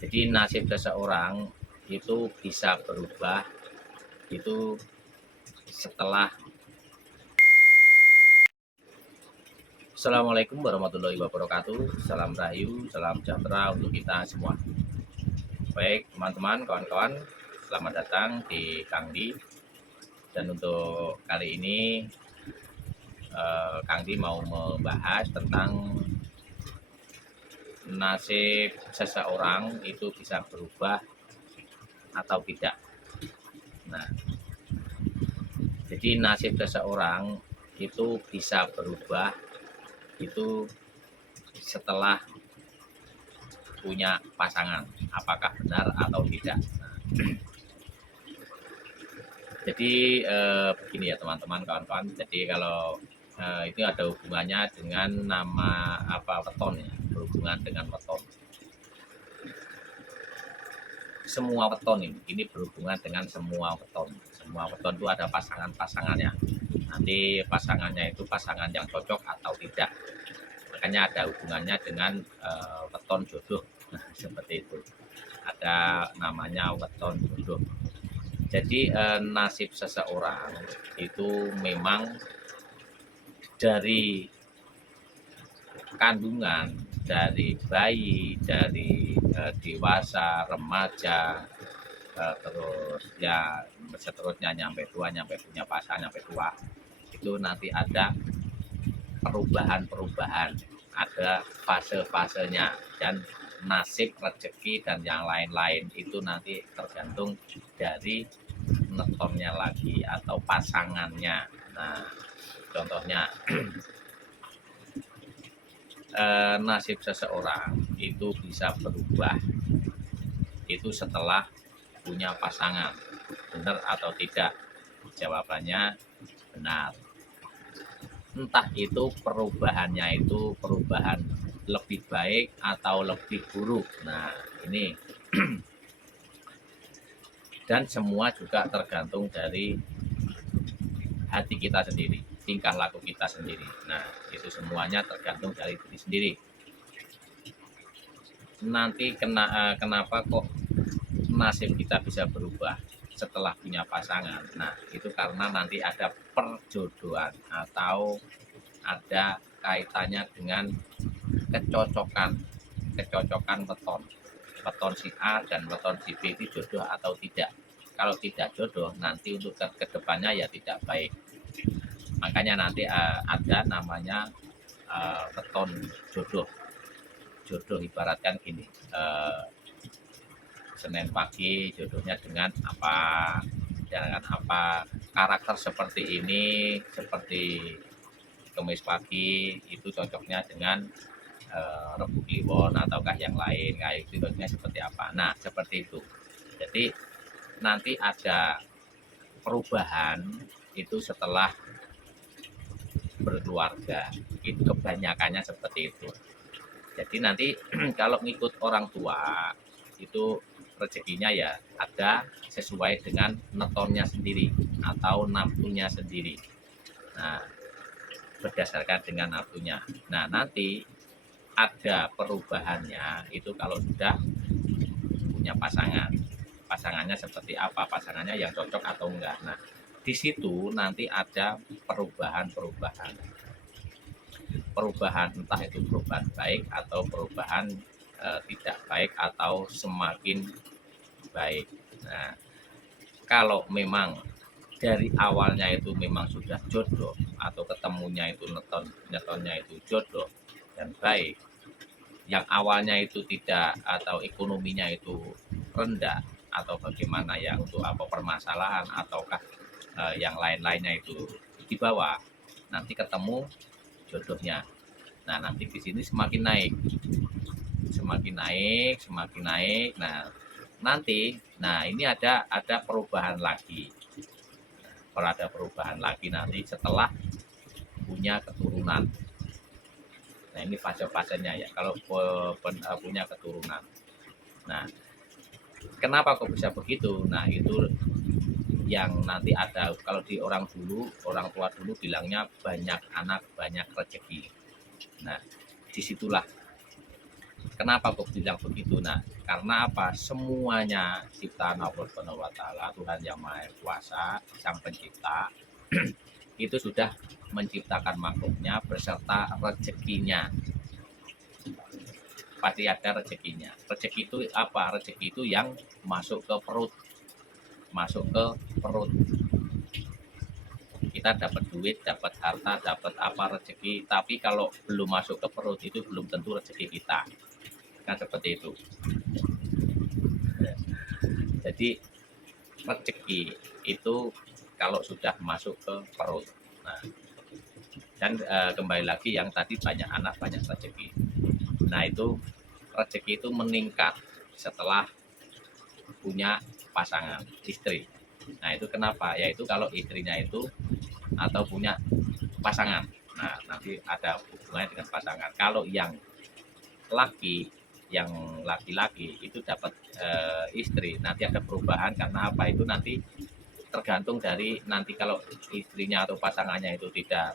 Jadi nasib seseorang itu bisa berubah itu setelah. Assalamualaikum warahmatullahi wabarakatuh. Salam rahayu, salam sejahtera untuk kita semua. Baik teman-teman, kawan-kawan, selamat datang di Kang Di. Dan untuk kali ini Kang Di mau membahas tentang nasib seseorang itu bisa berubah atau tidak. Nah, jadi nasib seseorang itu bisa berubah itu setelah punya pasangan, apakah benar atau tidak. Nah, jadi begini ya teman-teman, kawan-kawan. Jadi kalau itu ada hubungannya dengan nama weton ya, berhubungan dengan weton. Semua weton ini berhubungan dengan semua weton. Semua weton itu ada pasangan-pasangannya. Nanti pasangannya itu pasangan yang cocok atau tidak. Makanya ada hubungannya dengan weton jodoh. Nah, seperti itu. Ada namanya weton jodoh. Jadi nasib seseorang itu memang dari kandungan, dari bayi, dari dewasa, remaja, terus ya seterusnya nyampe tua, nyampe punya pasangan, nyampe tua, itu nanti ada perubahan-perubahan, ada fase-fasenya, dan nasib, rezeki, dan yang lain-lain itu nanti tergantung dari netonnya lagi atau pasangannya. Nah, contohnya nasib seseorang itu bisa berubah itu setelah punya pasangan. Benar atau tidak? Jawabannya benar. Entah itu perubahannya itu perubahan lebih baik atau lebih buruk. Nah, ini dan semua juga tergantung dari hati kita sendiri, tingkah laku kita sendiri. Nah, itu semuanya tergantung dari diri sendiri. Nanti kenapa kok nasib kita bisa berubah setelah punya pasangan? Nah, itu karena nanti ada perjodohan atau ada kaitannya dengan kecocokan weton si A dan weton si B itu jodoh atau tidak. Kalau tidak jodoh, nanti untuk kedepannya ya tidak baik. Makanya nanti ada namanya weton jodoh. Jodoh ibaratkan gini, Senin pagi jodohnya dengan apa, dengan apa, karakter seperti ini, seperti Kemis pagi itu cocoknya dengan Rebu Kliwon ataukah yang lain, kayak itu cocoknya seperti apa. Nah, seperti itu. Jadi nanti ada perubahan itu setelah berkeluarga, itu kebanyakannya seperti itu. Jadi nanti kalau ngikut orang tua itu rezekinya ya ada sesuai dengan netonnya sendiri atau nafsunya sendiri. Nah, berdasarkan dengan nafsunya. Nah, nanti ada perubahannya itu kalau sudah punya pasangan. Pasangannya seperti apa? Pasangannya yang cocok atau enggak. Nah, di situ nanti ada perubahan-perubahan. Perubahan entah itu perubahan baik atau perubahan tidak baik atau semakin baik. Nah, kalau memang dari awalnya itu memang sudah jodoh atau ketemunya itu netonnya itu jodoh dan baik, yang awalnya itu tidak atau ekonominya itu rendah atau bagaimana ya untuk apa permasalahan ataukah yang lain-lainnya itu di bawah, nanti ketemu jodohnya. Nah, nanti di sini semakin naik, semakin naik, semakin naik. Nah, nanti, nah ini ada perubahan lagi. Kalau ada perubahan lagi nanti setelah punya keturunan. Nah, ini fase-fasenya ya. Kalau punya keturunan. Nah, kenapa kok bisa begitu? Nah, itu yang nanti ada. Kalau di orang tua dulu bilangnya banyak anak banyak rezeki. Nah, disitulah Kenapa kok bilang begitu? Nah, karena apa? Semuanya ciptaan Allah Subhanahu wa taala, Tuhan Yang Maha Kuasa, Sang Pencipta, itu sudah menciptakan makhluknya beserta rezekinya. Pasti ada rezekinya. Rezeki itu apa? Rezeki itu yang masuk ke perut, masuk ke perut. Kita dapat duit, dapat harta, dapat apa rezeki, tapi kalau belum masuk ke perut itu belum tentu rezeki kita. Kan seperti itu. Jadi rezeki itu kalau sudah masuk ke perut. Nah, dan kembali lagi yang tadi banyak anak banyak rezeki. Nah, itu rezeki itu meningkat setelah punya pasangan istri. Nah, itu kenapa? Yaitu kalau istrinya itu atau punya pasangan. Nah, nanti ada hubungannya dengan pasangan. Kalau yang laki yang laki-laki itu dapat istri, nanti ada perubahan karena apa? Itu nanti tergantung dari nanti kalau istrinya atau pasangannya itu tidak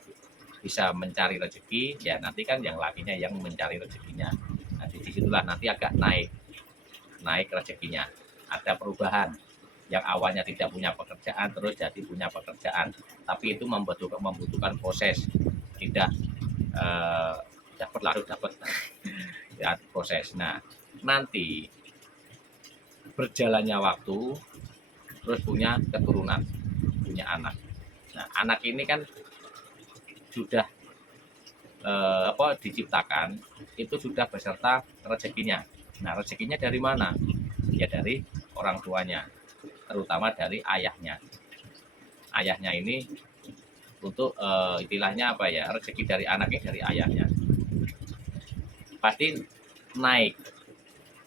bisa mencari rezeki, ya nanti kan yang lakinya yang mencari rezekinya. Nah, disitulah nanti agak naik rezekinya. Ada perubahan yang awalnya tidak punya pekerjaan terus jadi punya pekerjaan, tapi itu membutuhkan proses, tidak dapat lalu dapat ya, proses. Nah, nanti berjalannya waktu terus punya keturunan, punya anak. Nah, anak ini kan sudah diciptakan itu sudah beserta rezekinya. Nah, rezekinya dari mana? Ya dari orang tuanya, terutama dari ayahnya. Ayahnya ini untuk istilahnya apa ya, rezeki dari anaknya dari ayahnya pasti naik,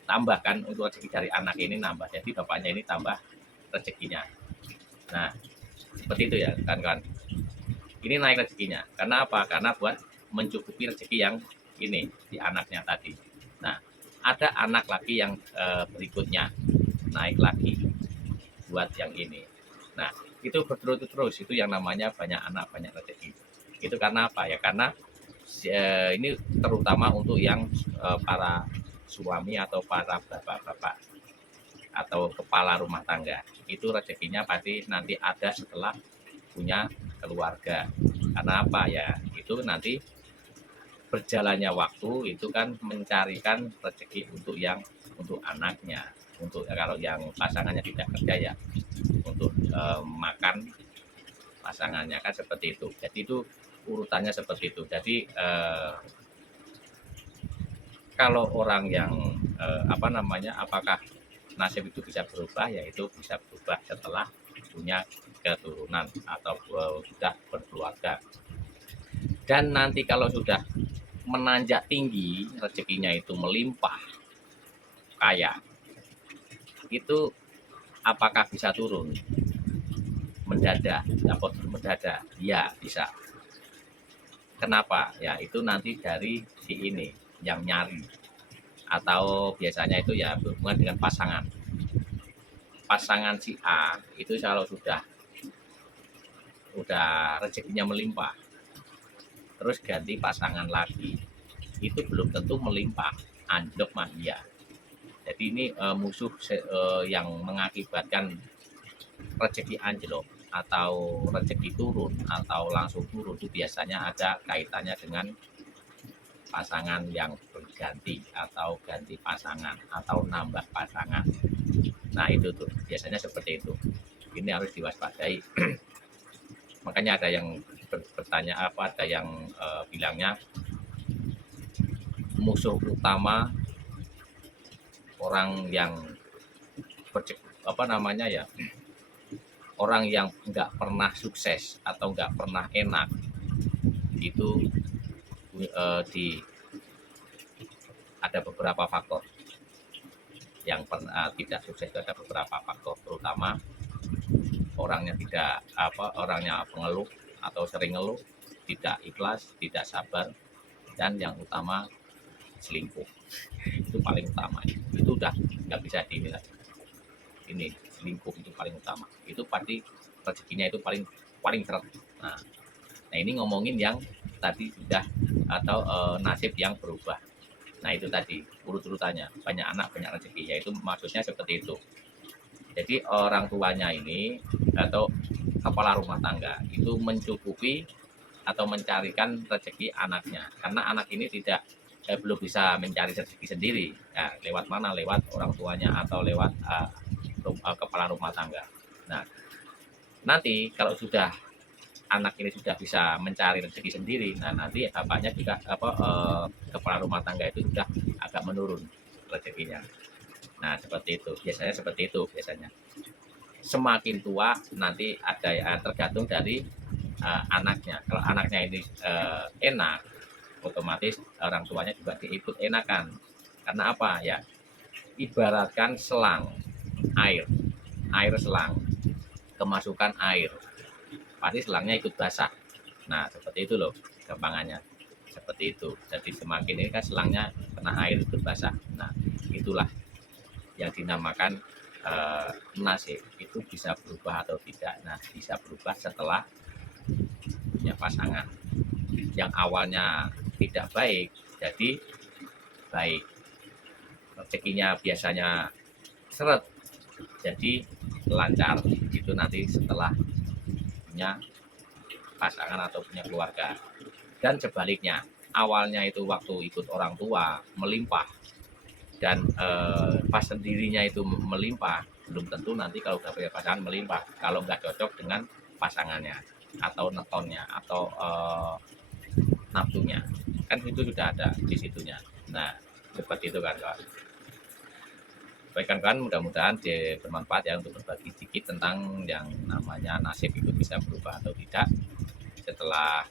tambahkan untuk rezeki dari anak ini nambah, jadi bapaknya ini tambah rezekinya. Nah, seperti itu ya kan, ini naik rezekinya karena apa? Karena buat mencukupi rezeki yang ini di anaknya tadi. Nah, ada anak lagi yang berikutnya naik lagi buat yang ini. Nah, itu berterus-terus, itu yang namanya banyak anak banyak rezeki. Itu karena apa ya? Karena ini terutama untuk yang para suami atau para bapak-bapak atau kepala rumah tangga, itu rezekinya pasti nanti ada setelah punya keluarga. Karena apa ya? Itu nanti berjalannya waktu itu kan mencarikan rezeki untuk anaknya, untuk kalau yang pasangannya tidak kerja ya untuk makan pasangannya, kan seperti itu. Jadi itu urutannya seperti itu. Jadi kalau orang yang apakah nasib itu bisa berubah, yaitu bisa berubah setelah punya keturunan atau sudah berkeluarga. Dan nanti kalau sudah menanjak tinggi, rezekinya itu melimpah, kaya, itu apakah bisa turun mendadak, dapat mendadak? Ya, bisa. Kenapa? Ya, itu nanti dari si ini yang nyari, atau biasanya itu ya berhubungan dengan pasangan. Pasangan si A itu kalau sudah rezekinya melimpah, terus ganti pasangan lagi, itu belum tentu melimpah, anjlok mah iya. Jadi ini musuh yang mengakibatkan rezeki anjlok atau rezeki turun atau langsung turun itu biasanya ada kaitannya dengan pasangan yang berganti atau ganti pasangan atau nambah pasangan. Nah, itu tuh biasanya seperti itu. Ini harus diwaspadai. Makanya ada yang bertanya ada yang bilangnya musuh utama orang yang orang yang nggak pernah sukses atau nggak pernah enak itu ada beberapa faktor yang tidak sukses. Itu ada beberapa faktor, terutama orangnya orangnya pengeluh atau sering ngeluh, tidak ikhlas, tidak sabar, dan yang utama selingkuh. Itu paling utama, itu udah nggak bisa dinilai. Ini selingkuh itu paling utama, itu pasti rezekinya itu paling seret. Nah, ini ngomongin yang tadi sudah atau nasib yang berubah. Nah itu tadi urut-urutannya, banyak anak banyak rezeki, yaitu maksudnya seperti itu. Jadi orang tuanya ini atau kepala rumah tangga itu mencukupi atau mencarikan rezeki anaknya, karena anak ini belum bisa mencari rezeki sendiri. Nah, lewat mana? Lewat orang tuanya atau lewat kepala rumah tangga. Nah, nanti kalau sudah anak ini sudah bisa mencari rezeki sendiri, nah nanti bapaknya juga kepala rumah tangga itu sudah agak menurun rezekinya. Nah, seperti itu. Biasanya seperti itu biasanya. Semakin tua nanti ada tergantung dari anaknya. Kalau anaknya ini enak, otomatis orang tuanya juga diikut enakan. Karena apa ya? Ibaratkan selang air, air selang, kemasukan air, pasti selangnya ikut basah. Nah, seperti itu loh gampangannya. Seperti itu. Jadi semakin ini kan selangnya kena air ikut basah. Nah, itulah yang dinamakan nasib. Itu bisa berubah atau tidak. Nah, bisa berubah setelah punya pasangan. Yang awalnya tidak baik, jadi baik. Rezekinya biasanya seret, jadi lancar. Itu nanti setelah punya pasangan atau punya keluarga. Dan sebaliknya, awalnya itu waktu ikut orang tua melimpah, dan pas sendirinya itu melimpah, belum tentu nanti kalau udah punya pasangan melimpah kalau nggak cocok dengan pasangannya atau netonnya atau nafsunya, kan itu sudah ada di situnya. Nah, seperti itu kan kawan. Baik kan, mudah-mudahan bermanfaat ya untuk berbagi sedikit tentang yang namanya nasib itu bisa berubah atau tidak setelah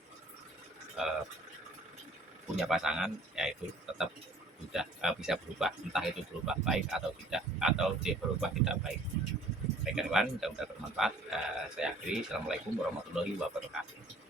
punya pasangan, yaitu tetap sudah bisa berubah, entah itu berubah baik atau tidak, atau berubah tidak baik. Baik kawan, mudah-mudahan bermanfaat. Saya akhiri. Assalamualaikum warahmatullahi wabarakatuh.